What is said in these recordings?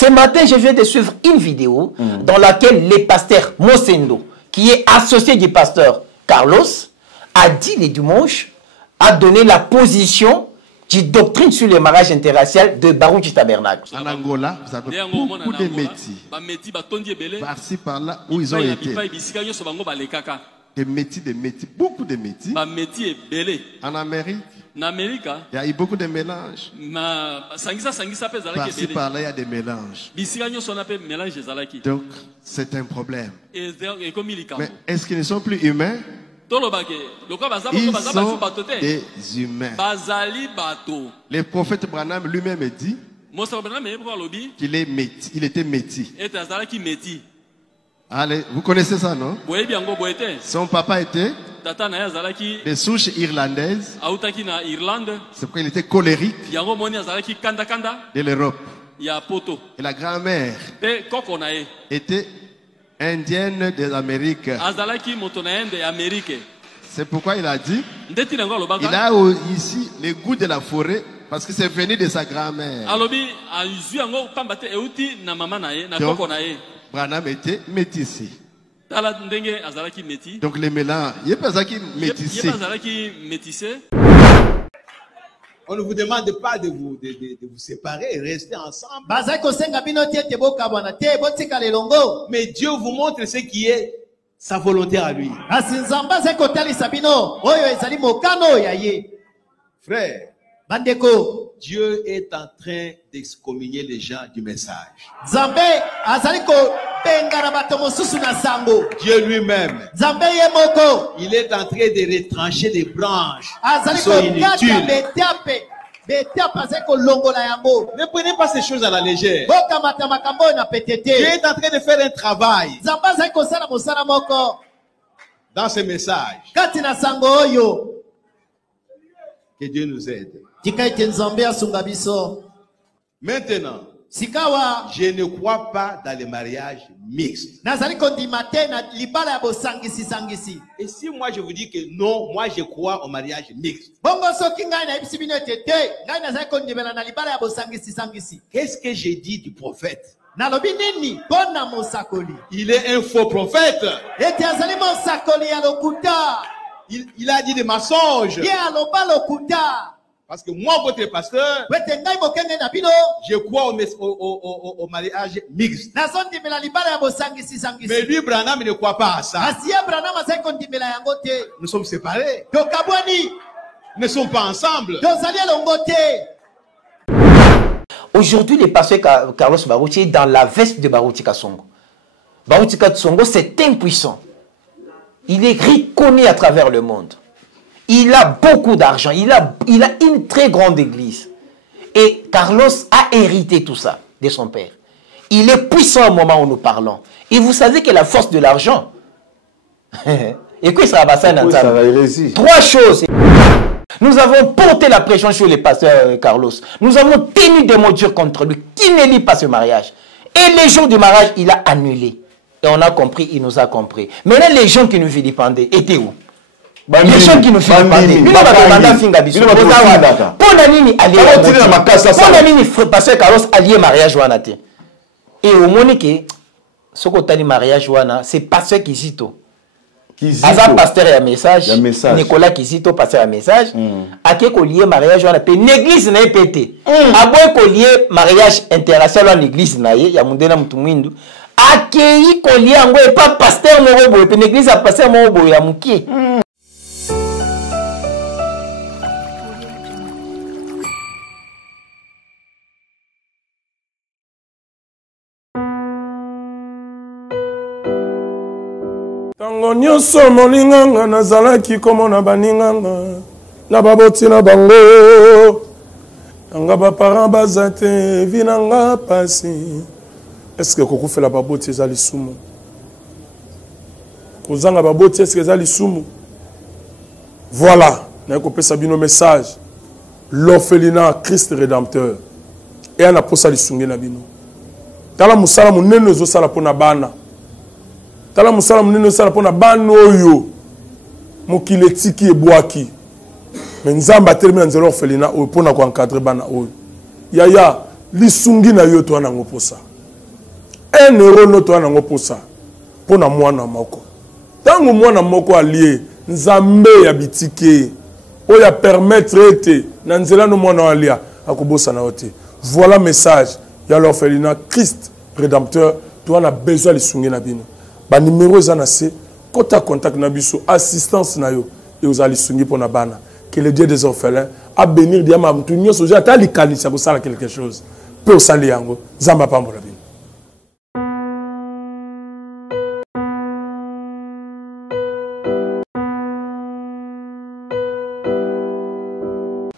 Ce matin, je viens de suivre une vidéo dans laquelle le pasteur Mosendo, qui est associé du pasteur Carlos, a dit le dimanche, a donné la position du doctrine sur le mariage interracial de Baruch Tabernacle. En Angola, vous avez beaucoup de métis. Par-ci, par-là, où ils ont été. Des métis, beaucoup de métis. En Amérique, il y a eu beaucoup de mélanges. Par-ci, par-là, il y a des mélanges. Donc, c'est un problème. Mais est-ce qu'ils ne sont plus humains? Ils sont des humains. Le prophète Branham lui-même dit qu'il était métis. Allez, vous connaissez ça, non? Son papa était de souche irlandaise. C'est pourquoi il était colérique de l'Europe. Et la grand-mère était indienne des Amériques. C'est pourquoi il a dit il a ici le goût de la forêt parce que c'est venu de sa grand-mère. Donc, Branham était métissé. Donc les mélanges, il n'y a pas ça qui est métissé. On ne vous demande pas de vous séparer, rester ensemble. Mais Dieu vous montre ce qui est sa volonté à lui. Frère, Dieu est en train d'excommunier les gens du message. Dieu lui-même, il est en train de retrancher les branches qui sont inutiles. Ne prenez pas ces choses à la légère. Dieu est en train de faire un travail dans ce message. Que Dieu nous aide. Maintenant, je ne crois pas dans les mariages mixtes. Et si moi je vous dis que non, moi je crois au mariage mixte. Qu'est-ce que j'ai dit du prophète? Il est un faux prophète. Il a dit des mensonges. Parce que moi, votre pasteur, je crois au mariage mixte. Mais lui, Branham, ne croit pas à ça. Nous sommes séparés. Nous ne sommes pas ensemble. Aujourd'hui, le pasteur Carlos Baruch est dans la veste de Baruch Kasongo. Baruch Kasongo, c'est impuissant. Il est reconnu à travers le monde. Il a beaucoup d'argent. Il a une très grande église. Et Carlos a hérité tout ça de son père. Il est puissant au moment où nous parlons. Et vous savez que la force de l'argent. Et quoi ça va passer dans ça? Trois choses. Nous avons porté la pression sur le pasteur Carlos. Nous avons tenu des mots durs contre lui. Qui ne lit pas ce mariage? Et les jours du mariage, il a annulé. Et on a compris, il nous a compris. Maintenant, les gens qui nous vilipendaient étaient où? Les gens qui nous vilipendaient. Pasteur Carlos allié mariage wanate. Et au Monique, ce qu'on a dit mariage wana, c'est pasteur Kizito. Aza pasteur et un message. Nicolas Kizito pasteur et un message. Ake ko lié mariage wana pe l'église na pété. Aboy ko lié mariage interracial en église na ye ya mundena mutumwindu. Akei ko lié ngo e pas pasteur morobo pe l'église a pasteur morobo ya mukie. Tango nyonso molinganga nazalaki komona baninganga na baboti na bango nanga baparent baza te vinanga pasi. Est-ce que kokufela baboti ezali sumu? Kozanga baboti est-ce que ezali sumu? Voilà, na kopesa bino message. L'orphelinat Christ rédempteur. Et ana posa lisungi na bino. Tala musala munene ezosala pona bana. Tala musala munene sala pona bano oyo mokile tiki ebwaki mais nzamba termina nzelo orphelina o pona ko encadrer bana oyo yaya lisungi na yo to nango posa 1 euro no to nango posa pona mwana moko tango mwana moko allié nzambe ya bitike o ya permettre ete na nzela no mwana alia akobosa na ote. Voilà message ya l'orphelinat Christ rédempteur to a besoin lisungi na bino ba numéro za na se kota contact na biso assistance na yo et aux lisungi pona bana. Que le Dieu des orphelins a bénir diama mtu nyoso ja ta likanisa ko sala quelque chose peut sali yango zamba pambola bino.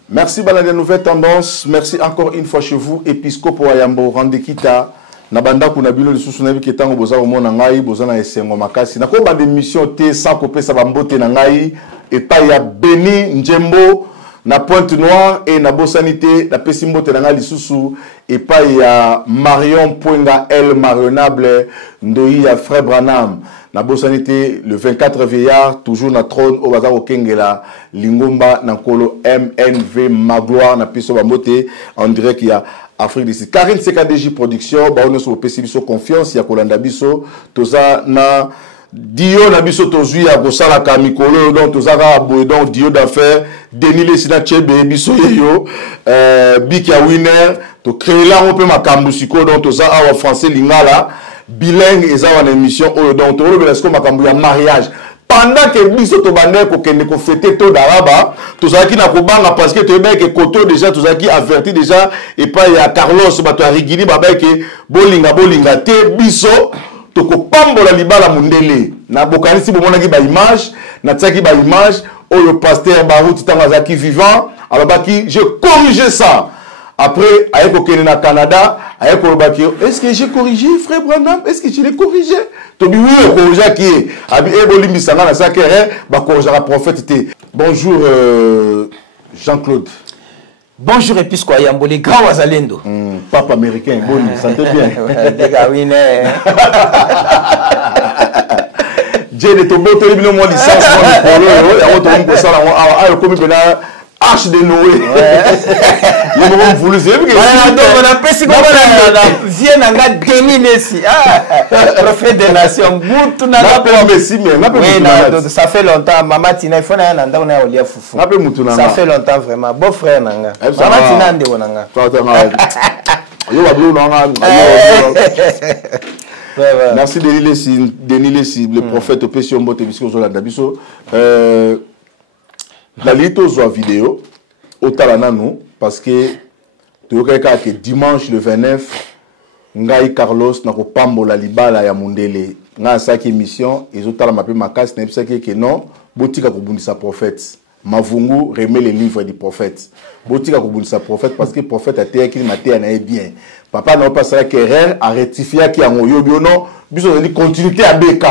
Merci Bala des nouvelles tendances. Merci encore une fois chez vous, Épiscope Wayambo Randekita. Nabanda kunabilo lisusu na biki tango boza omona ngai boza na esengo makasi. Na ko ba démission te sans kopesa bambote na ngai et pa ya Beni Njembo na Pointe Noire et na Bosanité na pesi mbote na ngai lisusu et pa ya Marion Pwenga El Marionable Ndoi ya Frère Branham. Na Bosanité le 24 vieillard toujours na trône au bazar au Kengela Lingomba na Kolo MNV Magloire na piso bambote en direct qu'il y a Afrique d'ici. Karine CKDJ Production, ba on sur PC biso confiance ya kolanda biso toza na Dio na biso tozui ya kosala ka mikolo donc toza ka boy donc Dio d'affaires Denis Lesina Chebe biso yeyo Biki ya winner to créer là on peut makambu siko donc toza en français lingala bilingue et ça en émission au donc to le est-ce que makambu ya mariage pendant que biso to bande ko kende ko fêter to daraba to zaki na ko banga parce que to be que koto déjà to zaki averti déjà et pas ya Carlos bato rigini baba que bolinga te biso to ko pambola libala mundele na bokanisi bomona ki ba image na tsaki ba image au pasteur Baruti tangazaki vivant alors baki je corrige ça. Après, avec au na Canada, avec au Baki, est-ce que j'ai corrigé, frère Branham? Est-ce que je l'ai corrigé? Tu dis oui, corrigé qui est. Abi Ebolimbi Sangana Sakere, bah corrigera prophète. Bonjour Jean-Claude. Bonjour Épiscope Wayambo, les grands Wazalendo. Papa américain, bon, sentez bien. J'ai des tombeaux, tu as mis le mot licence, il y a autre monde pour ça, il y a comme une Arche de Noé. Il y a voulu dire que on a pris vient en gars Denis Messi. Prophète des nations. Bout na Messi mais ça fait longtemps maman Tina il faut na nanda on a olia fufu. Ça fait longtemps vraiment. Beau frère nanga. Maman Tina ndé wonanga. Yo ba blou nanga. Merci Denis Lessi le prophète Opession Mbote biso Zolanda biso. La lito zoa vidéo au talanano parce que que dimanche le 29 ngai Carlos na ko pambola libala ya mundele nga saki émission ezotala mape makasi na bisaki que non botika ko bundisa prophète Mavungu remet les livres du prophète botika ko bundisa prophète parce que prophète a été écrit maté na bien papa na pas ça querelle a rectifier qui en yo non biso de continuité à BK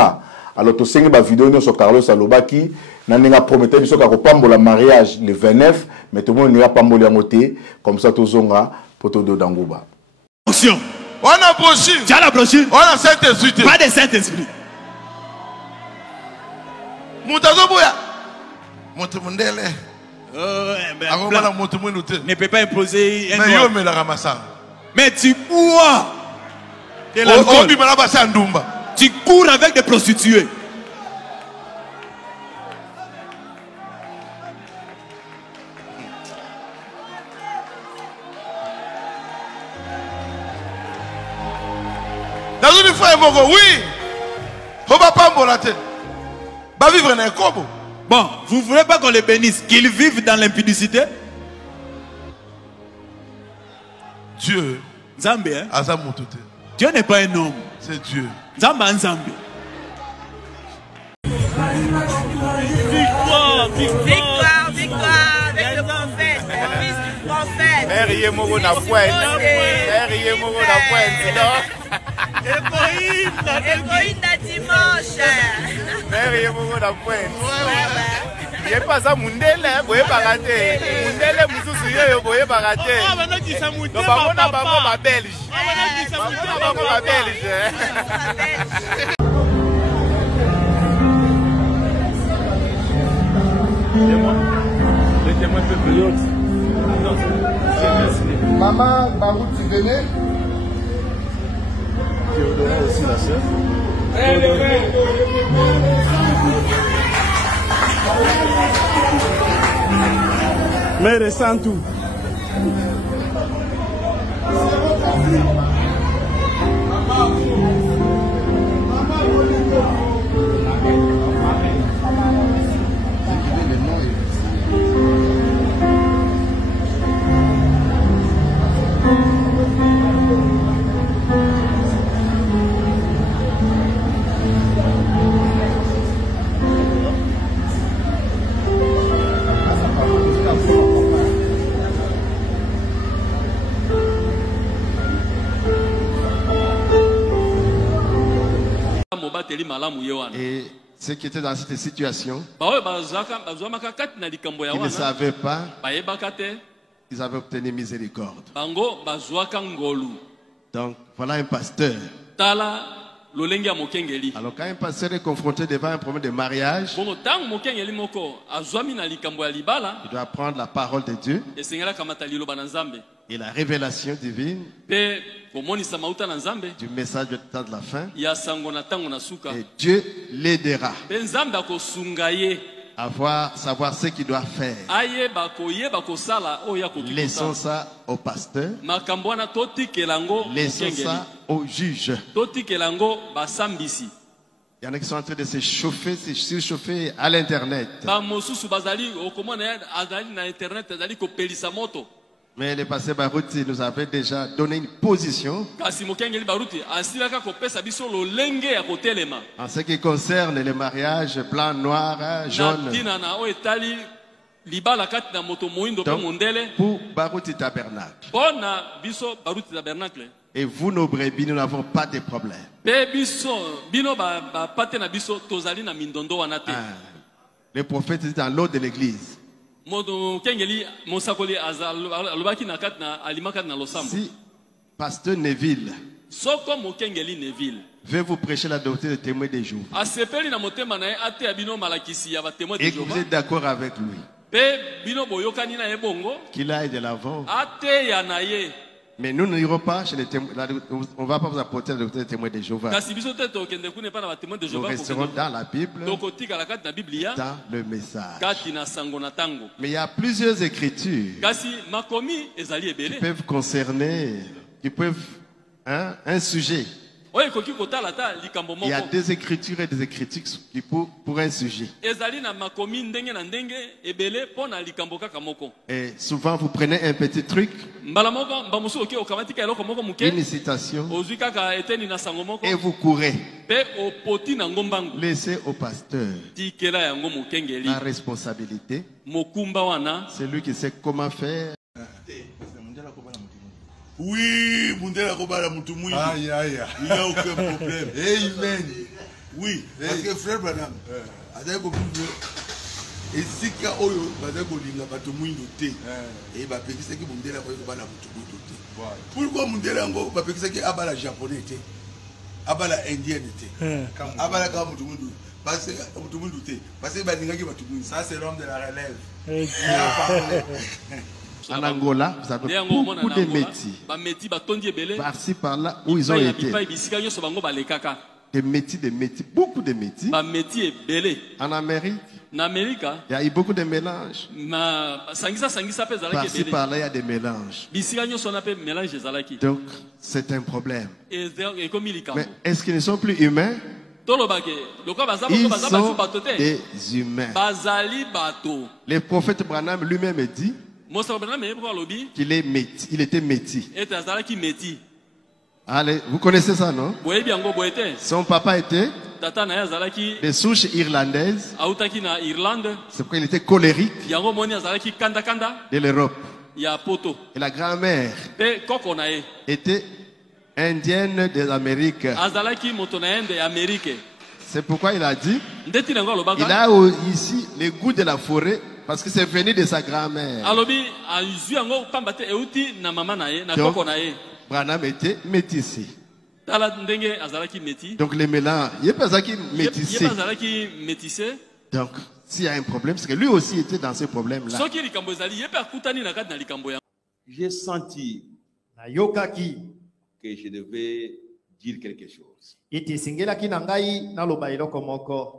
alors to sengi ba vidéo sur Carlos Alobaki na ninga promettait biso ka ko pambola mariage le 29 mais tout le monde n'ira pas pambola moté comme ça to zonga poto do danguba onction on a brochure tu as la brochure on a Saint-Esprit pas de Saint-Esprit mutazo boya moto mundele ne peut pas imposer un mais tu bois de l'alcool tu cours avec des prostituées. Dans une fois, oui, on va pas m'embolater. Va vivre dans un cobo. Bon, vous ne voulez pas qu'on les bénisse, qu'ils vivent dans l'impudicité? Dieu. Zambé, hein? Dieu n'est pas un homme. C'est Dieu. Zamba Nzambe. Victoire, victoire, victoire avec le prophète, le fils du prophète. Mère Yemoro na pointe. Mère Yemoro na pointe. Héroïne de dimanche. Mère Yemoro na pointe. Il n'est pas ça mundele, boye baraté. Mundele mususu yoyo boye baraté. Ah, maintenant tu sais mundele. Donc on a pas belge. Ah, maintenant tu sais mundele. Belge. Les témoins peuvent Maman Barouti, venez. Théodora aussi, la sœur. Mère Santou. Et ceux qui étaient dans cette situation, ils ne savaient pas, ils avaient obtenu miséricorde. Donc voilà un pasteur. Alors quand un pasteur est confronté devant un problème de mariage, il doit prendre la parole de Dieu et la révélation divine du message du temps de la fin. Et Dieu l'aidera à savoir ce qu'il doit faire. Laissons ça au pasteur. Laissons ça au juge. Il y en a qui sont en train de se chauffer, se surchauffer à l'internet. Mais le pasteur Barouti nous avait déjà donné une position en ce qui concerne les mariages blanc, noir, jaune. Donc, pour Barouti Tabernacle. Et vous, nos brebis, nous n'avons pas de problème. Le prophète est dans l'eau de l'église. Si pasteur Neville veut vous prêcher la doctrine des témoins des jours et que vous êtes d'accord avec lui, qu'il aille de l'avant. Mais nous n'irons pas chez les témoins. On ne va pas vous apporter la doctrine des témoins de Jéhovah. Nous resterons dans la Bible, dans le message. Mais il y a plusieurs écritures qui peuvent concerner, qui peuvent, un sujet. Il y a des écritures et des écritures qui pour un sujet. Et souvent vous prenez un petit truc, une citation, et vous courez. Laissez au pasteur la responsabilité. C'est lui qui sait comment faire. Oui, Mundela Kobala Moutoumouy. Aïe, aïe, aïe. Il n'y a aucun problème. Amen. Oui, parce que frère Branham, et si ka oyo baza kolinga bato mwindo te et bapekisaki Mundela Kobala Moutoumouy te. Pourquoi Mundela ngo bapekisaki abala japonais te, abala indien te, abala ka Moutoumouy parce que Moutoumouy te, parce que balingaki bato mwindo. Ça c'est l'homme de la relève. En Angola, vous avez beaucoup de métiers. Par-ci, par-là, où ils ont été. Des métiers, beaucoup de métiers. En Amérique, il y a eu beaucoup de mélanges. Par-ci, par-là, il y a des mélanges. Donc, c'est un problème. Mais est-ce qu'ils ne sont plus humains? Ils sont des humains. Le prophète Branham lui-même dit qu'il était métis. Allez, vous connaissez ça, non? Son papa était de souche irlandaise. C'est pourquoi il était colérique de l'Europe. Et la grand-mère était indienne des Amériques. C'est pourquoi il a dit il a ici le goût de la forêt. Parce que c'est venu de sa grand-mère. Branham était métissé. Donc les mélanges, il n'y a pas ça qui est métissé. Donc s'il y a un problème, c'est que lui aussi était dans ce problème-là. J'ai senti que je devais dire quelque chose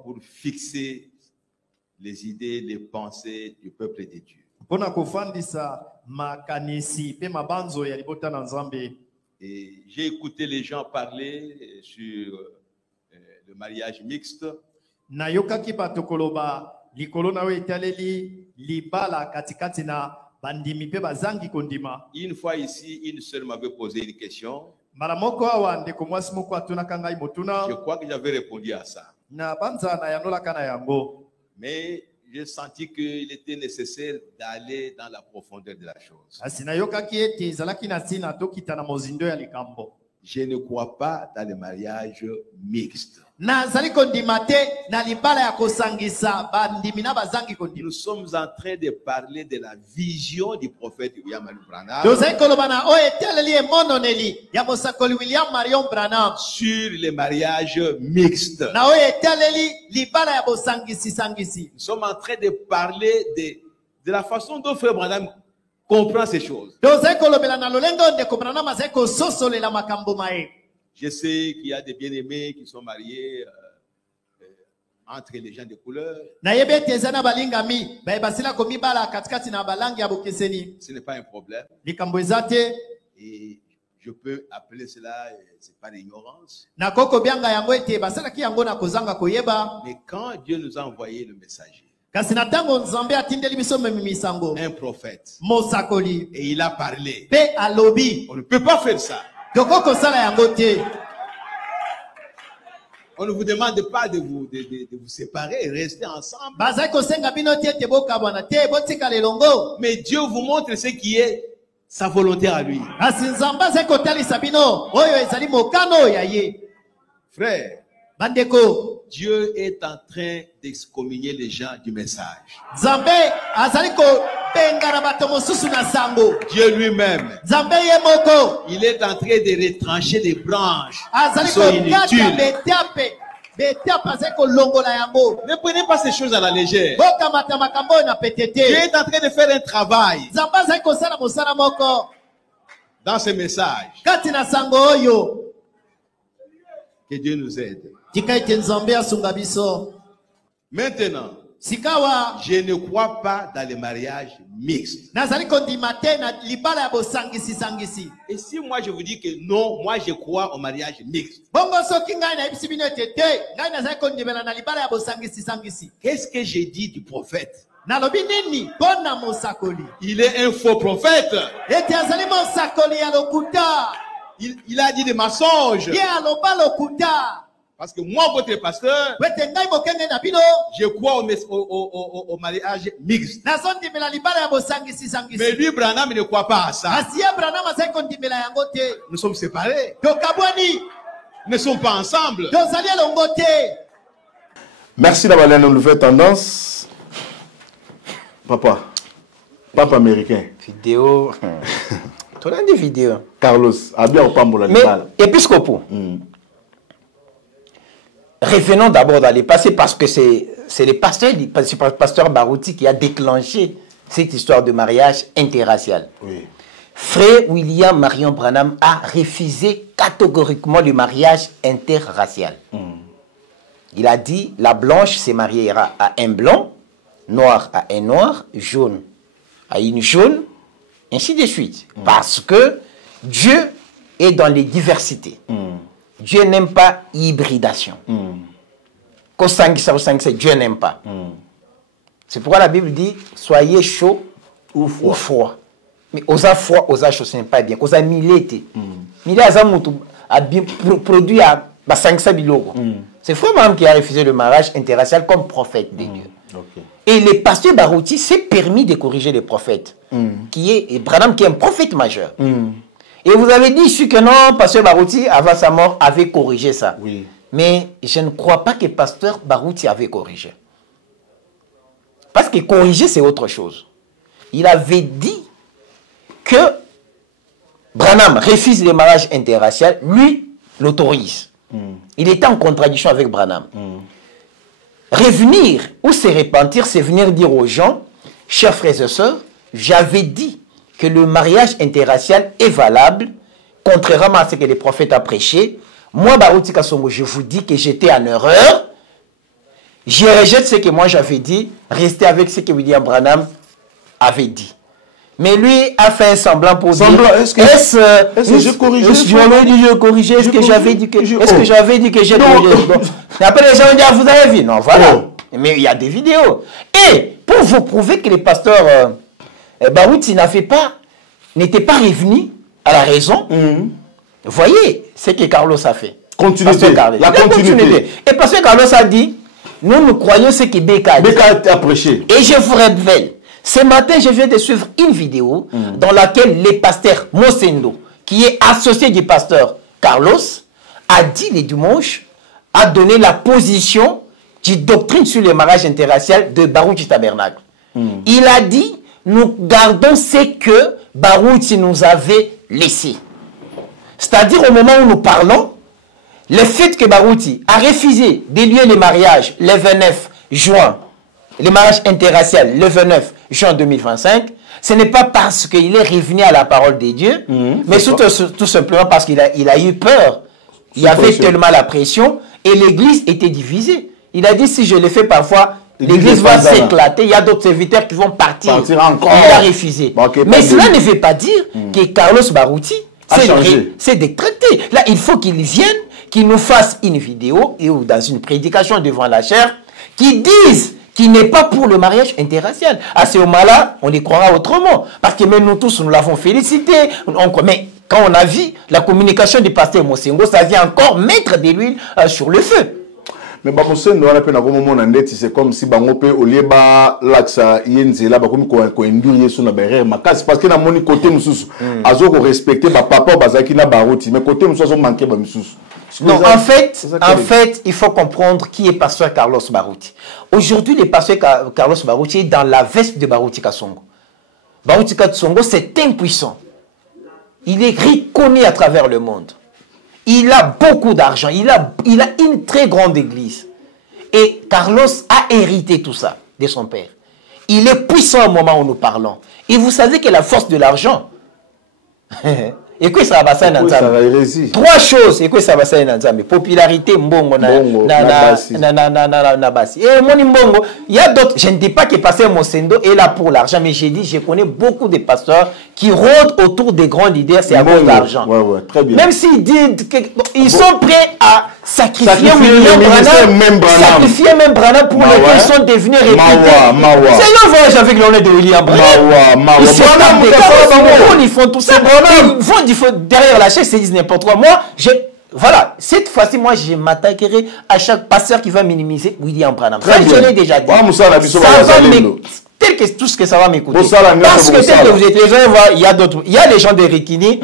pour fixer les idées, les pensées du peuple de Dieu. Et j'ai écouté les gens parler sur le mariage mixte. Une fois ici, une seule m'avait posé une question. Je crois que j'avais répondu à ça. Mais j'ai senti qu'il était nécessaire d'aller dans la profondeur de la chose. Je ne crois pas dans le mariage mixte. Nous sommes en train de parler de la vision du prophète William Branham sur les mariages mixtes. Nous sommes en train de parler de la façon dont Frère Branham comprend ces choses. Je sais qu'il y a des bien-aimés qui sont mariés entre les gens de couleur. Ce n'est pas un problème. Et je peux appeler cela, c'est pas l'ignorance. Mais quand Dieu nous a envoyé le messager, un prophète, et il a parlé, on ne peut pas faire ça. On ne vous demande pas de vous séparer et rester ensemble. Mais Dieu vous montre ce qui est sa volonté à lui. Frère, Dieu est en train d'excommunier les gens du message. Dieu lui-même, il est en train de retrancher les branches qui sont inutiles. Ne prenez pas ces choses à la légère. Dieu est en train de faire un travail dans ce message. Que Dieu nous aide. Maintenant, je ne crois pas dans les mariages mixtes. Et si moi je vous dis que non, moi je crois au mariage mixte. Qu'est-ce que j'ai dit du prophète? Il est un faux prophète. Il a dit des mensonges. Parce que moi, votre pasteur, je crois au mariage mixte. Mais lui, Branham, il ne croit pas à ça. Nous sommes séparés. Nous ne sommes pas ensemble. Merci d'avoir la nouvelle tendance. Papa américain. Vidéo. Tu as des vidéos. Carlos, mais épiscopo. Revenons d'abord dans les passés parce que c'est le pasteur Barouti qui a déclenché cette histoire de mariage interracial. Oui. Frère William Marion Branham a refusé catégoriquement le mariage interracial. Il a dit la blanche se mariera à un blanc, noir à un noir, jaune à une jaune, ainsi de suite. Parce que Dieu est dans les diversités. Dieu n'aime pas hybridation. Dieu n'aime pas. C'est pourquoi la Bible dit soyez chaud ou froid. Mais osa froid, osa chaud, ce n'est pas bien. Osa milete. Milete a bien produit à Basangsa Bilogo. C'est Frère Branham qui a refusé le mariage interracial comme prophète de Dieu. Okay. Et le pasteur Barouti s'est permis de corriger le prophète, et Branham qui est un prophète majeur. Et vous avez dit ici que non, pasteur Barouti, avant sa mort, avait corrigé ça. Oui. Mais je ne crois pas que pasteur Barouti avait corrigé. Parce que corriger, c'est autre chose. Il avait dit que Branham refuse le mariage interracial, lui l'autorise. Il était en contradiction avec Branham. Revenir ou se repentir, c'est venir dire aux gens, chers frères et sœurs, j'avais dit que le mariage interracial est valable, contrairement à ce que les prophètes ont prêché. Moi, Barouti Kasongo, je vous dis que j'étais en erreur. Je rejette ce que moi j'avais dit, restez avec ce que William Branham avait dit. Mais lui a fait un semblant pour dire, est-ce que j'ai corrigé? Est-ce que j'avais dit que j'ai corrigé? Après les gens ont dit, vous avez vu? Non, voilà. Mais il y a des vidéos. Et pour vous prouver que les pasteurs Barouti n'était pas revenu à la raison, vous voyez ce que Carlos a fait. Continuité. La continuité. Et parce que Carlos a dit, nous croyons ce que Beka a prêché. Et je vous révèle, ce matin, je viens de suivre une vidéo dans laquelle le pasteur Mosendo, qui est associé du pasteur Carlos, a dit le dimanche, a donné la position du doctrine sur le mariage interracial de Barouti Tabernacle. Il a dit, nous gardons ce que Barouti nous avait laissé. C'est-à-dire au moment où nous parlons, le fait que Barouti a refusé de lier le mariage le 29 juin, le mariage interracial le 29 juin 2025, ce n'est pas parce qu'il est revenu à la parole de Dieu, mais tout simplement parce qu'il a eu peur. Il y avait tellement la pression et l'église était divisée. Il a dit, si je le fais parfois, l'église va s'éclater, il y a d'autres serviteurs qui vont partir encore. Il a refusé. Mais cela ne veut pas dire que Carlos Barouti s'est détraité. Là, il faut qu'il vienne, qu'il nous fasse une vidéo ou dans une prédication devant la chair, qui dise qu'il n'est pas pour le mariage interracial. À ce moment-là, on y croira autrement. Parce que même nous tous, nous l'avons félicité. Mais quand on a vu la communication du pasteur Mosengo, ça vient encore mettre de l'huile sur le feu. Mais Bamosengo, c'est comme si Bangope, au lieu de l'axa, Yenzela, comme ko induire sur la barrière, parce que dans mon côté, nous avons respecté papa Bazaki na Barouti, mais côté nous avons manqué Bamsous. Non, en fait, il faut comprendre qui est pasteur Carlos Barouti. Aujourd'hui, le pasteur Carlos Barouti est dans la veste de Barouti Kasongo. Barouti Kasongo, c'est impuissant. Il est reconnu à travers le monde. Il a beaucoup d'argent. Il a une très grande église. Et Carlos a hérité tout ça de son père. Il est puissant au moment où nous parlons. Et vous savez que la force de l'argent... Et quoi ça va ça? Trois choses. Et quoi ça va ça? Popularité, mbongo, nabasi. Et mon mbongo, il y a d'autres. Je ne dis pas que pasteur Mosendo est là pour l'argent, mais j'ai dit, je connais beaucoup de pasteurs qui rôdent autour des grands leaders, c'est à cause d'argent. Très bien. Même s'ils disent qu'ils sont prêts à sacrifier William Branham, sacrifier même Branham pour lesquels ils sont devenus réputés. C'est le voyage avec l'honneur de William Branham. Ils se tapent des carottes, ils font tout ça. Ils font derrière la chaise, ils disent n'importe quoi. Moi, voilà, cette fois-ci, moi, je m'attaquerai à chaque pasteur qui va minimiser William Branham. Ça, je l'ai déjà dit. Ça va tel que tout ce que ça va m'écouter. Parce que tel que vous êtes les gens, il y a des gens de Rikini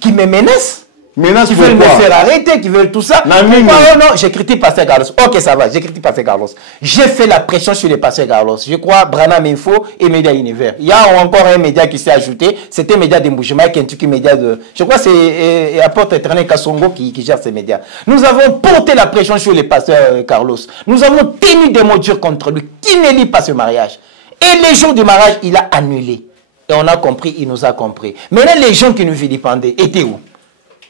qui me menacent. Qui veulent me faire arrêter, qui veulent tout ça. Non, j'ai critiqué pasteur Carlos. Ok, ça va, j'ai critiqué pasteur Carlos. J'ai fait la pression sur les pasteur Carlos. Je crois Branham Info et Média Univers. Il y a encore un média qui s'est ajouté. C'était un média de Mbujima, Kentucky média de... Je crois que c'est Apôtre Éternel Kasongo qui gère ces médias. Nous avons porté la pression sur les pasteurs Carlos. Nous avons tenu des mots durs contre lui. Qui ne lit pas ce mariage? Et les jours du mariage, il a annulé. Et on a compris, il nous a compris. Mais là, les gens qui nous vilipendaient étaient où?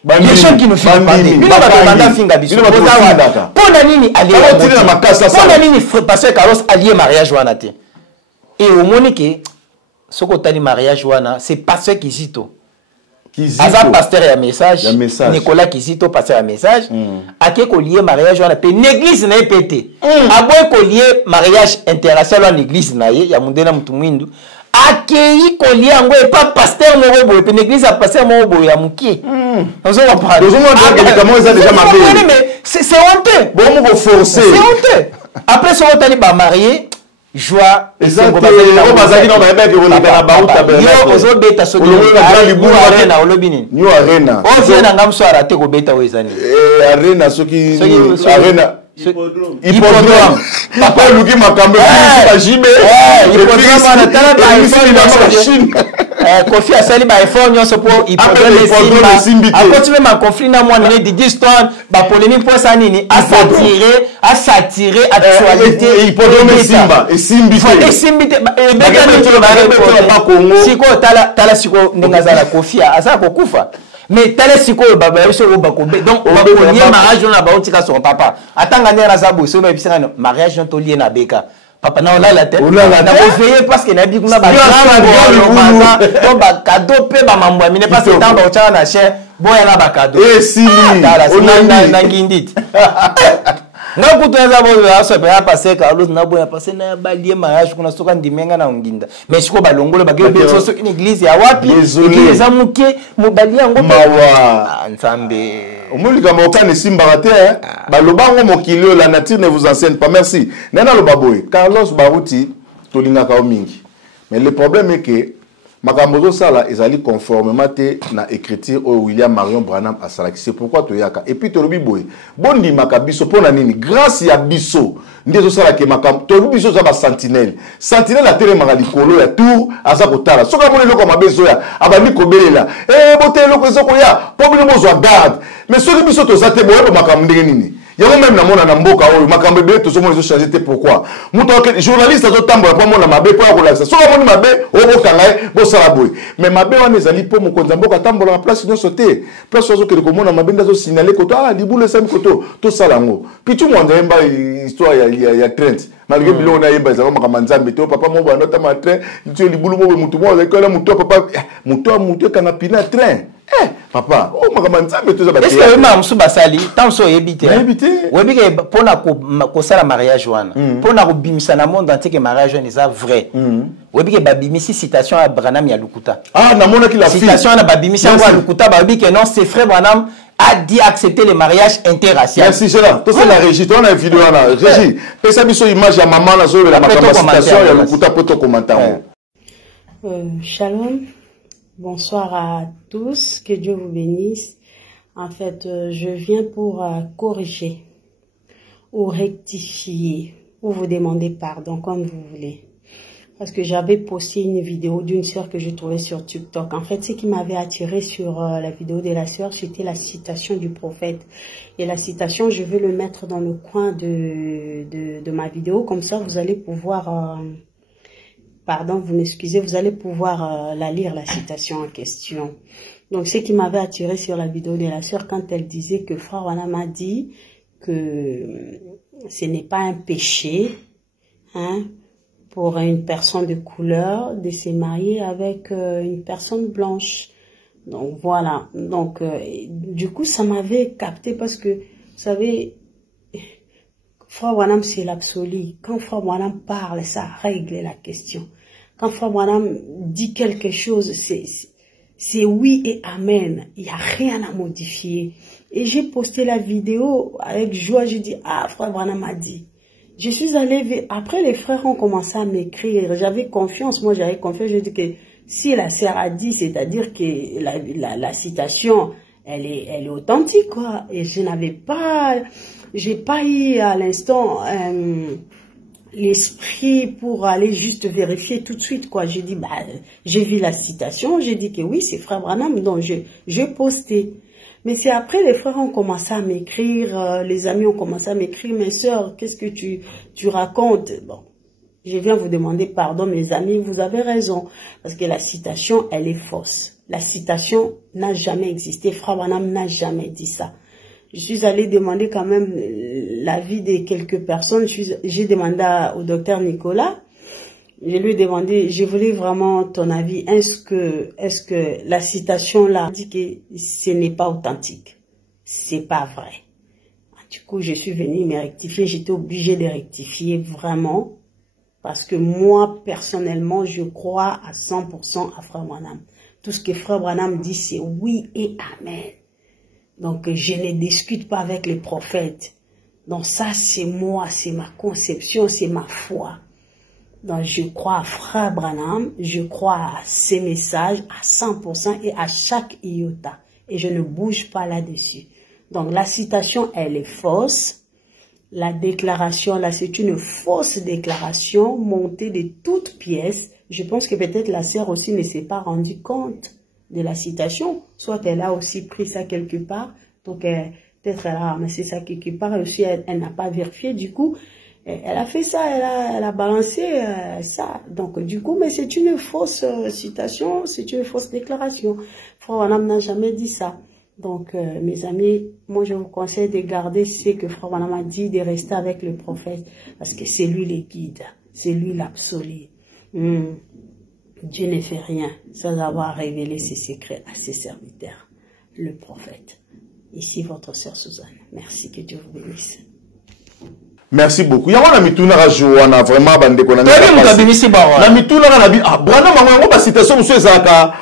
Les gens qui nous font parler. Nous avons demandé à Finga Bissou. Pendant nini allié pasteur Carlos allié mariage wanate. Et au Monique, ce qu'on t'a dit mariage wana, c'est pasteur Kizito. Aza pasteur et message. Nicolas Kizito pasteur et message. Ake ko lié mariage wana pe l'église na pété. Aboy ko lié mariage interracial en église na ye ya mundena mutu mwindu. Akei kolia ngo et pas pasteur morobo et l'église a pasteur morobo ya muki. Nous allons parler. Mais c'est honteux. Bon, on va forcer. C'est honteux. Après ce qu'on a marié, joie. Hippodrome. Papa Luki Makambe. Kofi a sali ba effort nyonso pour hippodrome Simba. A continuer ma conflit na moi mine de Diston, ba polémique pour ça nini, à s'attirer actualité hippodrome Simba et Simbite. Et Simbite et beka ni to ba Congo. Siko tala siko ndengazala Kofi asa kokufa. Mais tala siko baba yeso bakobe. Donc on va connaître mariage na ba otika son papa. Atanga nera zabo so ba bisana mariage to lié na beka. Papa na la tête. On a veillé parce que na bi kuna ba cadeau pe ba mambo mine parce que temps ba otanga na chien boya na ba cadeau. Eh si na ngindit. Na kutoza bo aso pe passer Carlos na boya passer na ba lié mariage kuna soka ndimenga na nginda. Mais siko ba longolo ba gebe so une église ya wapi? Église amuke mobali yango mawa nzambe. Omulika mokane Simba te balobango mokilio la nature ne vous enseigne pas. Merci. Nena lo baboy Carlos Barouti tolinga ka mingi. Mais le problème est que makambo sala ezali conformément na écriture au William Marion Branham a salaki. C'est pourquoi toyaka. Et puis tolobi boy bondi makabiso pona nini grâce ya biso ndezo sala ke makam tolobi biso za ba sentinelle a tele magali kolo ya tour aza kotala soka moni loko mabezo ya abandi kobelela bote loko ezoko ya pobino bozwa garde mais soki biso tozate boye makam ndenge nini yango même na mona na mboka oyo makambo be to somona zo changer te pourquoi muto ke journaliste azo tambola pa mona mabe po ya kolakisa soka moni mabe obokanga bo sala boye mais mabe wana ezali po mokonza mboka tambola na place nyonso te place ozo ke komona mabe ndazo signaler koto libule sami koto to sala ngo pichu mwanda yemba histoire ya Trent malgré bilo na yemba za makambo nzambe to papa mo bana ta ma train tu libulu mo mutu mo za kola mutu papa mutu kana pina train papa makambo nzambe to za ba. Est-ce que même sou basali tant so yebite webike pona ko sala mariage wana pona ko bimisa na monde entier que mariage wana est vrai webike babimisi citation à Branham ya Lukuta na mona ki la citation na babimisi ya Lukuta babike non c'est frère Branham a dit accepter le mariage interracial. Merci, c'est là. Tout c'est la régie. Tu as une vidéo là. Régie. Et ça, c'est image à maman là sur la citation. Il y a le coup de commentaire. Shalom. Bonsoir à tous. Que Dieu vous bénisse. En fait, je viens pour corriger ou rectifier ou vous demander pardon comme vous voulez. Parce que j'avais posté une vidéo d'une sœur que je trouvais sur TikTok. En fait, ce qui m'avait attiré sur la vidéo de la sœur, c'était la citation du prophète. Et la citation, je vais le mettre dans le coin de ma vidéo. Comme ça, vous allez pouvoir... pardon, vous m'excusez, vous allez pouvoir la lire, la citation en question. Donc, ce qui m'avait attiré sur la vidéo de la sœur, quand elle disait que Frère Branham m'a dit que ce n'est pas un péché, hein, pour une personne de couleur de se marier avec une personne blanche. Donc voilà. Donc du coup ça m'avait capté parce que vous savez, Frère Branham c'est l'absolu. Quand Frère Branham parle, ça règle la question. Quand Frère Branham dit quelque chose, c'est oui et amen. Il n'y a rien à modifier. Et j'ai posté la vidéo avec joie. J'ai dit Frère Branham a dit. Je suis allée, après les frères ont commencé à m'écrire, j'avais confiance, moi j'avais confiance, je dis que si la sœur a dit, c'est-à-dire que la citation, elle est authentique, quoi. Et je n'avais pas, j'ai pas eu à l'instant l'esprit pour aller juste vérifier tout de suite, quoi. J'ai dit, j'ai vu la citation, j'ai dit que oui, c'est Frère Branham, donc j'ai posté. Mais c'est après les frères ont commencé à m'écrire, les amis ont commencé à m'écrire, mes sœurs, qu'est-ce que tu racontes? Bon, je viens vous demander pardon, mes amis, vous avez raison, parce que la citation, elle est fausse. La citation n'a jamais existé, Frère Branham n'a jamais dit ça. Je suis allée demander quand même l'avis de quelques personnes, j'ai demandé au docteur Nicolas, je lui ai demandé, je voulais vraiment ton avis, est-ce que la citation là dit que ce n'est pas authentique? C'est pas vrai. Du coup, je suis venue me rectifier, j'étais obligée de rectifier vraiment, parce que moi, personnellement, je crois à 100% à Frère Branham. Tout ce que Frère Branham dit, c'est oui et amen. Donc, je ne discute pas avec les prophètes. Donc ça, c'est moi, c'est ma conception, c'est ma foi. Donc, je crois à Frère Branham, je crois à ses messages à 100% et à chaque iota. Et je ne bouge pas là-dessus. Donc, la citation, elle est fausse. la déclaration, là, c'est une fausse déclaration montée de toutes pièces. Je pense que peut-être la sœur aussi ne s'est pas rendue compte de la citation. Soit elle a aussi pris ça quelque part. Donc, peut-être elle a ramassé ça quelque part et aussi elle n'a pas vérifié. Du coup, elle a fait ça, elle a balancé ça. Donc, du coup, mais c'est une fausse citation, c'est une fausse déclaration. Frère Branham n'a jamais dit ça. Donc, mes amis, moi, je vous conseille de garder ce que Frère Branham a dit, de rester avec le prophète, parce que c'est lui le guide, c'est lui l'absolu. Dieu ne fait rien sans avoir révélé ses secrets à ses serviteurs, le prophète. Ici, votre sœur Suzanne. Merci, que Dieu vous bénisse. Merci beaucoup. Yango na mituna ka Joana vraiment bande ko na. Tebe mukabimisi bawa. Na mituna ka na bi Branham mango ba citation monsieur ezaka.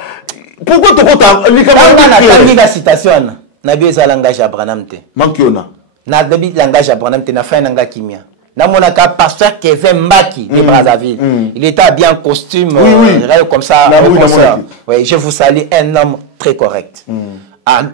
Pourquoi tu comptes les la citation na bi za langage à Branham te. Mankiona. Na debi langage à Branham te na fa nanga kimia. Na monaka pasteur Kevin Mbaki de Brazzaville. Il était bien en costume comme ça. Oui, je vous salue, un homme très correct.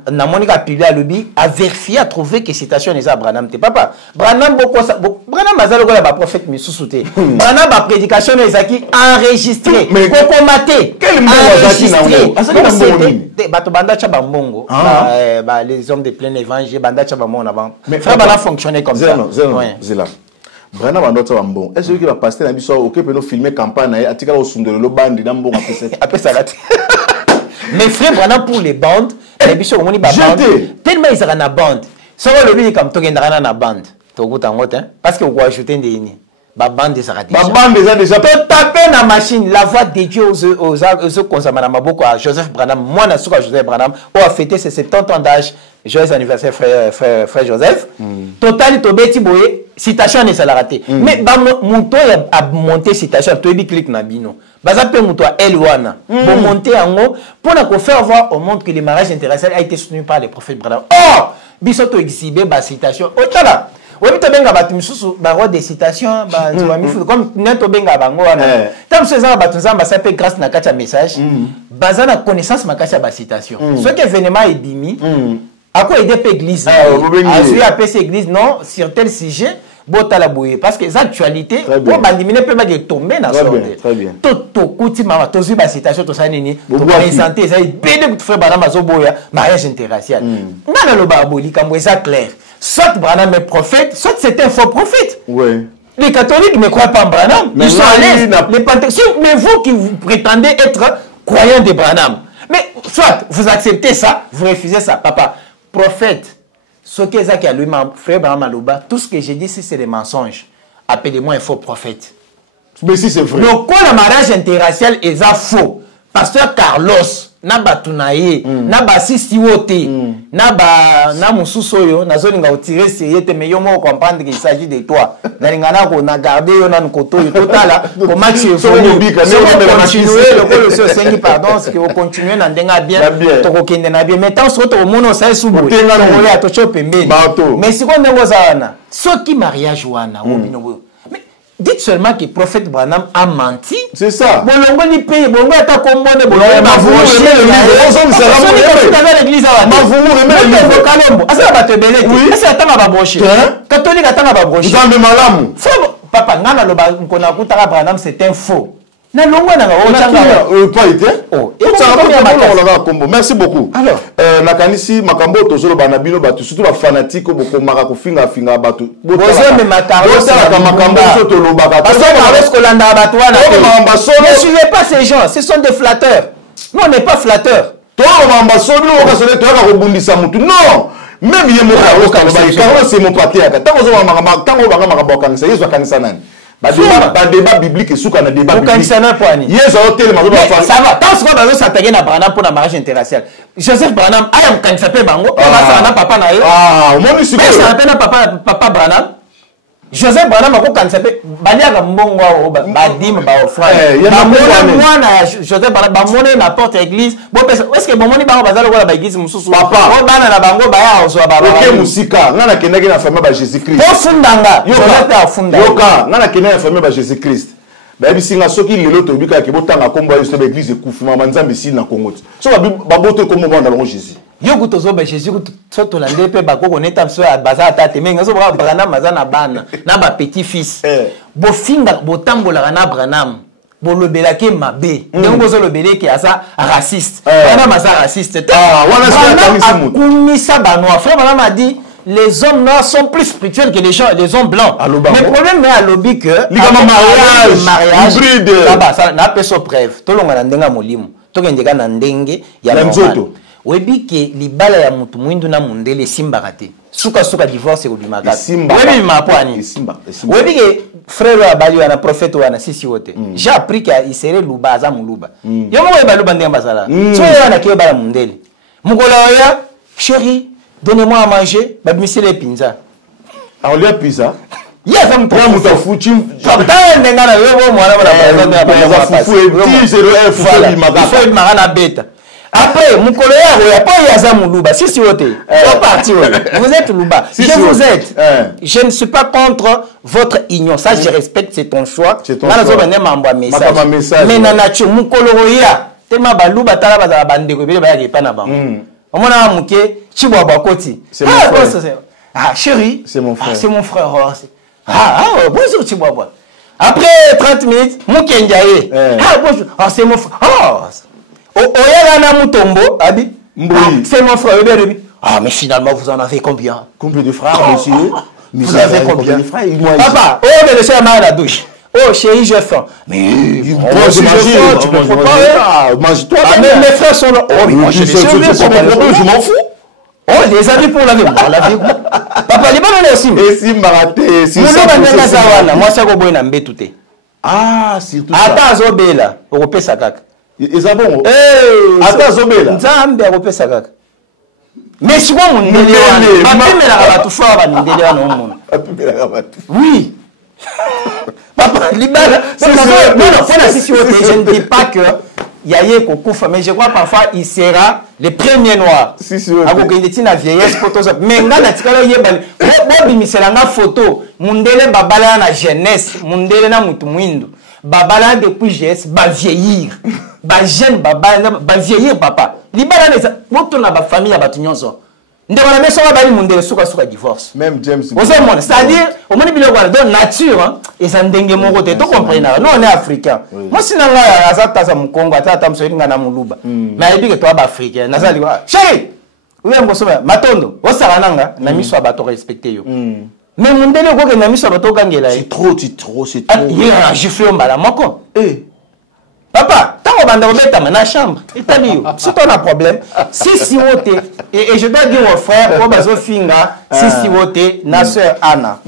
Na monika publié à l'ubi a vérifié, a trouvé que citation n'est à Branham te papa. Branham beaucoup ça, Branham azalo la prophète misusute. Branham ba prédication les aki enregistré. Koko maté. Quel mot azaki na ngo? Azaki na mbongo. Bato banda cha bambongo. Les hommes de plein évangile banda cha bambongo na ban. Mais frère bana fonctionner comme ça. Zela. Branham bandota bambongo. Est-ce que va passer na biso OK peut nous filmer campagne atika au sundelo lo bandi na mbongo apesa lati. Mais frère Branham pour les bandes, les bichons on y ba bande. Tellement ils sont na bande. Ça va le bien comme to gendana na bande. To goûta ngote parce que on va ajouter des ni. Ba bande ça déjà. Ba bande déjà to taper na machine la voix de Dieu aux consommateurs maboko à Joseph Branham, moi na souka Joseph Branham pour fêter ses 70 ans d'âge. Joyeux anniversaire frère Joseph. Total to beti boye citation ne ça la raté. Mais ba monto a monté citation to bi clic na bino. Baza pe monto a Elwana. Bon monter en haut pour na faire voir au monde que le mariage interracial a été soutenu par le prophète Branham. Oh, biso to exhiber ba citation. Otala. Oui, tu benga batu misusu ba roi de citation ba nzwa mifu comme neto benga bango wana. Tam seza batu nzamba ça peut grâce na kacha message. Baza na connaissance makasha ba citation. Ce que événement est bimi. À quoi aider l'église? Azui a PC église non sur tel sujet. Botala bouye parce que les actualités pour bandiminer peut pas tomber dans ça. Très bien. Toto kuti mama tozu ba citation to ça nini to présenter ça bede ku faire Branham azoboya mariage interracial. Nana lo ba boli kambo ça clair. Soit Branham est prophète, soit c'est un faux prophète. Oui. Les catholiques ne croient pas en Branham. Ils sont à l'aise. Les pentecôtistes, mais vous qui vous prétendez être croyants de Branham. Mais soit vous acceptez ça, vous refusez ça. Papa, prophète, ce que Zaki a lui, frère Branham Alouba, tout ce que j'ai dit, si c'est des mensonges, appelez-moi un faux prophète. Mais si c'est vrai. Donc, quand le mariage interracial est faux, pasteur Carlos, na batunaye, na basisi wote, na mususoyo, na zoni nga otire seyete, mais yo mo comprendre qu'il s'agit de toi. Nalingana ko na garder yo na nkoto yo totala, comment tu évolues. Si on continuer le col sur 5 pardon, ce que vous continuez na ndenga bien, to ko kende na bien. Maintenant so to mono sa subo. To ngole atocho pembeni. Mais si on ngo zana, so ki mariage wana, obino. Dites seulement que le prophète Branham a menti. C'est ça. Bolongo ni paye, bolongo ata kombone, bolongo ma vous l'église à ma vous le kalombo. Asa ba te belete. Asa atanga ba brocher. Catholique atanga ba brocher. Nzambe malamu. Papa ngana lo ba nkona kutaka Branham c'est un faux. Na longo na o changa pas été. Oh, merci beaucoup. Alors, nakanisi makambo tozolo banabino batu surtout ba fanatique boko maka ko finga batu. Bozeme makambo la makambo to lo baka. Parce que kolanda batu wana. Ne suivez pas ces gens, ce sont des flatteurs. Nous on n'est pas flatteurs. Toi on ambassadeur on ka sone toi ka kobundisa mutu. Non. Même yemo Carlos c'est mon patriarche. Tango zo maka tango banga maka bokanisa yeso kanisa nani. Ba débat biblique et souka na débat biblique. Ça va. Tant ce qu'on va s'attaquer na Branham pour la mariage interracial. Joseph Branham ayam kan s'appelle bango. Ça na papa na yo. Moi je suis. Mais ça appelle na papa Branham. Joseph Branham ko kan s'appelle baliaka mbongo ba dim ba frère. Moi na Joseph Branham ba mona na porte église. Est-ce que bomoni bango bazalo ko la ba église mususu. Papa. Ko bana na bango ba ya ozo ba. OK musika. Ngana kendaki na famille ba Jésus Christ. Ko fundanga. Yoka ngana kendaki na famille ba Jésus Christ. ba bisinga soki lelo to bika ke botanga kombo ya sobe église ekufi mama nzambe si na Congo so ba boto kombo ba na Jésus yo kutozo ba Jésus so to lande pe ba koko neta so baza tate menga so ba Branham mazana bana na ba petit fils bo finga botambola na Branham bolobelaki mabe ndenge bozolobeleki asa raciste Branham asa raciste wana kumisa banwa frère Branham a dit les hommes noirs sont plus spirituels que les hommes blancs. Mais le problème est à l'objet que mariage hybride ça n'a pas de preuve. Tout le monde a ndenga molimo. Tout le monde a ndenge ya normal. Webi ke libala ya mutu mwindu na mundele simbarate. Suka divorce ko bimaka. Webi mapwani. Webi ke frère abali na prophète wana sisi wote. J'ai appris qu'il serait luba za muluba. Yo mo weba luba ndenga basala. So yana ke bala mundele. Mukola ya chérie donnez-moi à manger, bah monsieur les pizza. Alors les pizza. Il y a un peu de foutu. Après, mon collègue, il n'y a pas Yazamoulouba. Si vous êtes Louba. Je vous aide. Je ne suis pas contre votre union. Ça, je respecte, c'est ton choix. Mais Nanacho, mon collègue, tellement Balouba, Talaba, Bande, on muke chibwa koti. Ah chérie, c'est mon frère. C'est mon frère. Bonjour chibwa. Après 30 minutes, muke ndiaye. Bonjour. C'est mon frère. Oyala na mutombo, abi. C'est mon frère. Mais finalement vous en avez combien? Combien de frères monsieur? Vous avez combien de frères? Papa, mais laissez la main à la douche. Oh chérie, je faim. Mais moi si je faim, tu peux pas. Mange-toi. Même mes frères sont là. Oh mais moi je m'en fous. Oh les amis pour laver. Papa les balles aussi. Et si maraté, si ça. Moi ça go boina mbetute. Ah, c'est tout ça. Ata zobela, opesa kaka. Eza bon. Ata zobela. Nzambe opesa kaka. Mais si bon ndele wana. Bapemela ka batu fwa ba ndele wana omona. Bapemela ka batu. Oui. Papa, libéral. Je ne dis pas que Yaye Kokufa, mais je crois parfois il sera le premier noir. Si, sûr. Na vieillesse photo. Mais nga na tikala yebal. Bobi miselanga photo. Mundele babala na jeunesse. Mundele na mutu mwindu. Babala depuis jeunesse, ba vieillir. Ba jeune babala, ba vieillir papa. Libéral les moto na ba famille ya batu nyonso. Ndemana meso ba bali mundele suka divorce. Même James. C'est-à-dire au moins bilo kwa de nature et ça ndenge moko te to comprendre. Nous on est africains. Moi sinanga azata za mukongo atata msolinga na muluba. Mais ebi ke to ba africain. Nazali kwa. Chérie. Uye ngosoma matondo. Osala nanga na miso abato respecter yo. Mais mundele ko ke na miso abato kangela. C'est trop. Il a giflé mbala moko. Papa, tant qu'on va mettre dans la chambre, si tu as un problème, si wote, et je dois dire au frère, au bazo finga, si wote, na sœur Anna,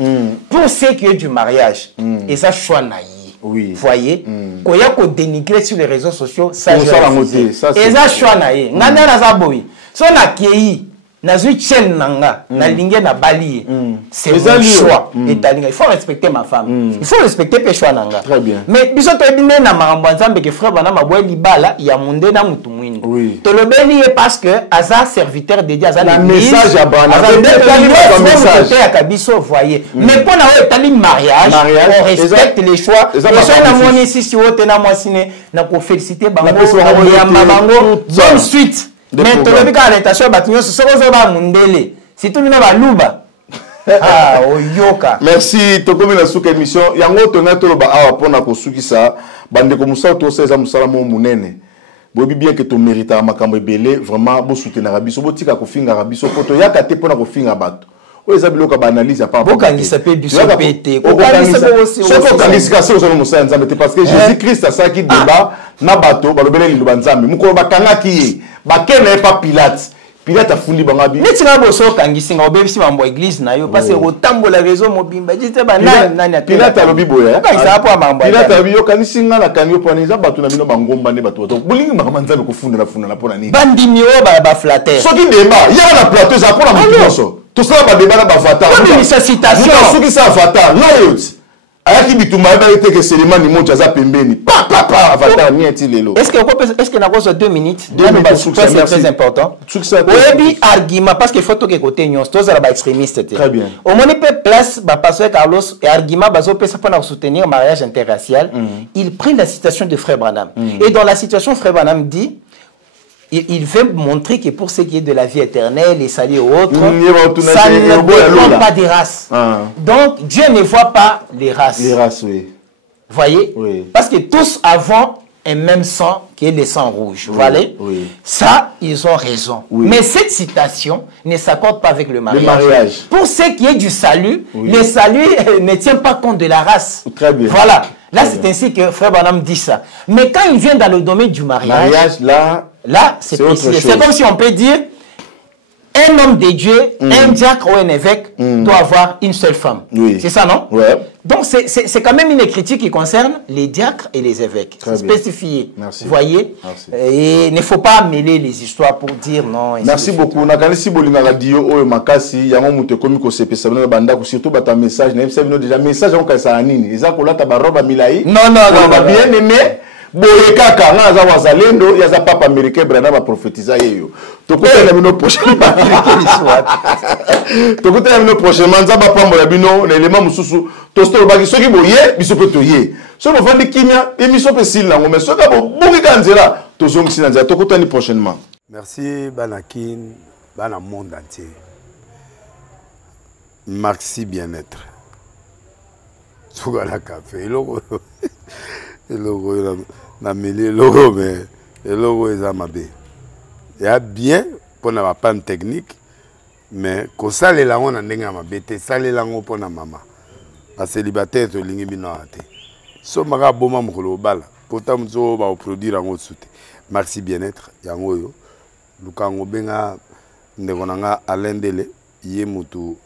pour ce qui est du mariage, et ça choix naïe, voyez, quand il y a qu'on dénigrer sur les réseaux sociaux, ça je refuse. Et ça choix naïe, ngana na zaboui, si on a kiei, na zui chen nanga, na lingue na bali, c'est mon choix. Il faut respecter ma femme. Il faut respecter pe choix nanga. Très bien. Mais biso to ebine na marambo nzambe ke frère bana mabwe libala ya munde na mutu mwini. Oui. To le beni parce que aza serviteur de Dieu, aza le message à bana. Message à kabiso voyez. Mais pour na etali mariage, on respecte les choix. Et ça na moni si si wote na mwasine na ko féliciter bango ya mabango bonne suite. Mais tu le à l'intention batignon ce sont ba mundele. Si tout na ba luba. Ah oyoka. Merci tokomi na suka émission. Yango tona toloba awa pona ko sukisa bande ko musa to seza musala mo munene. Bobi bien que to mérite makambo ebele vraiment bo soutenir biso bo tika ko finga biso poto yaka te pona ko finga bato. Oza biloka ba analyse ya pa. Bokangisa pe biso pété. Bokangisa so zo musa nzambe te parce que Jésus Christ a ça qui débat na bato balobele liloba nzambe. Muko bakanga ki bakene pa Pilate. Pilate a fouli bangabi. Neti na boso kangisi nga obebisi mambo église na yo parce que otambola réseau mobimba dite ba nani Pilate alobi boya. Okangisa po mambo. Pilate alobi yo kanisi nga na kanyo po niza bato na bino bangomba ne bato. Bulingi makama nzambe kufunda na pona nini. Bandimi o ba flatter. Soki débat, ya na plateau za pona mutu nyonso. Tout ça ba débat na ba fata. Comme une citation. Soki ça fata, no yot. ayaki bitumba ba été que Seleman ni monja za pembeni pa avatar ni lelo. Est-ce que na cause 2 minutes 2 minutes c'est très important. Oui, argument parce que faut que côté nyos tous ba extrémiste. Très bien. Au moins peut place ba pasteur Carlos et argument bazo pesa pour soutenir le mariage interracial, il prend la citation de Frère Branham. Et dans la situation Frère Branham dit il veut montrer que pour ce qui est de la vie éternelle et salut ou autre, ça ne dépend pas des races. Donc Dieu ne voit pas les races. Les races, oui. Voyez? Oui. Parce que tous avons un même sang qui est le sang rouge. Vous voyez? Oui. Ça, ils ont raison. Oui. Mais cette citation ne s'accorde pas avec le mariage. Le mariage. Pour ce qui est du salut, le salut ne tient pas compte de la race. Très bien. Voilà. Là, c'est ainsi que Frère Branham dit ça. Mais quand il vient dans le domaine du mariage, là c'est précis. C'est comme si on peut dire un homme de Dieu, un diacre ou un évêque doit avoir une seule femme. Oui. C'est ça, non? Ouais. Donc, c'est quand même une critique qui concerne les diacres et les évêques. Spécifié. Merci. Vous voyez? Merci. Et il ne faut pas mêler les histoires pour dire non. Merci beaucoup. On a gagné si bolinga radio o makasi yango muto komi ko sepesa na banda ko surtout bata message na message déjà message on ka sa nini. Eza ko lata ba roba milai. Non. Bien aimé. Boye kaka nga za wazalendo ya za papa américain Branham ba prophétisa yeyo. Tokutana bino prochainement. Tokutana bino prochainement nzaba pambo ya bino na élément mususu tosto baki soki boye biso pe toye. So mo fandi kinya émission pe sil nango mais soka bo bungi kanzela tozongi sina nzela tokutani prochainement. Merci Banakin, bana monde entier. Merci bien-être. Soka la café logo. Le logo na mêlé logo mais le logo est amabe. Il y a bien pour na panne technique mais ko sale la on ndenga mabe te sale la ngo pour na mama. A célibataire to lingi bino ate. So maka boma mukolo bala. Pourtant mzo ba produire ngo soute. Merci bien-être yango yo. Lukango benga ndeko nanga alendele ye mutu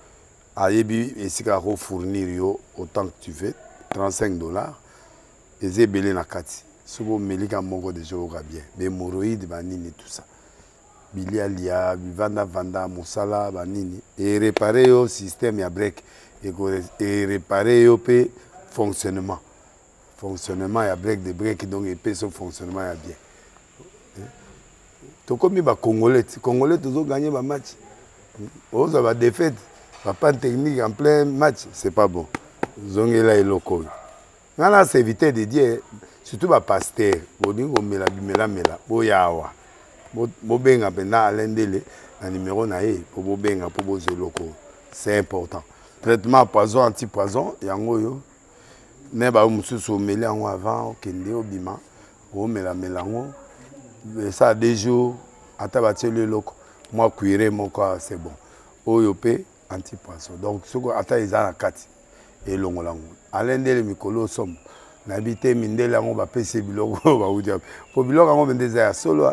ayebi esika ko fournir yo autant que tu veux $35. Les ébélés na kati. Sobo melika moko de joga bien. Les hémorroïdes banini tout ça. Bilialia, vanda musala banini. Et réparer yo système ya break et réparer yo pe fonctionnement. Fonctionnement ya break de break donc et pe son fonctionnement ya bien. To comme ba congolais toujours gagner ba match. On va défaite, pas technique en plein match, c'est pas bon. Zongela et loco. Nana c'est éviter de dire surtout ba pasteur boningo mela boyawa bobenga pena alendele na numéro na ye pour bobenga pour bozo loko c'est important traitement poison anti-poison yango yo ne ba mususu meli yango avant okende obima o mela ngo ça 2 jours ata ba tele loko moi cuire moko c'est bon oyo pe anti-poison donc soko ata ezala kati et longolango alendele mikolo somme n'habité mindele ngo ba pese biloko ba udia po biloko ngo bendeza ya solo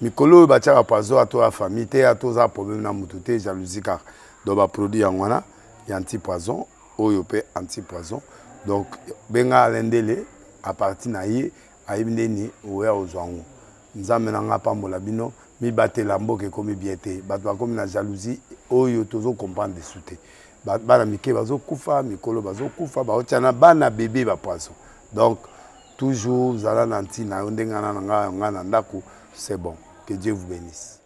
mikolo ba tchaka poison à toi famille te à toi problème na mututé jalousie car do ba produit yango na ya anti-poison oyo pe anti-poison donc benga alendele à partir na ye ayibindeni oya ozwango nzambe na nga pambola bino mi batela mboke komi biete bato komi na jalousie oyo tozo comprendre souté bana mike bazo kufa mikolo bazo kufa ba otana bana bébé ba poisson donc toujours zala nanti na ndenga na nga na ndako c'est bon que Dieu vous bénisse.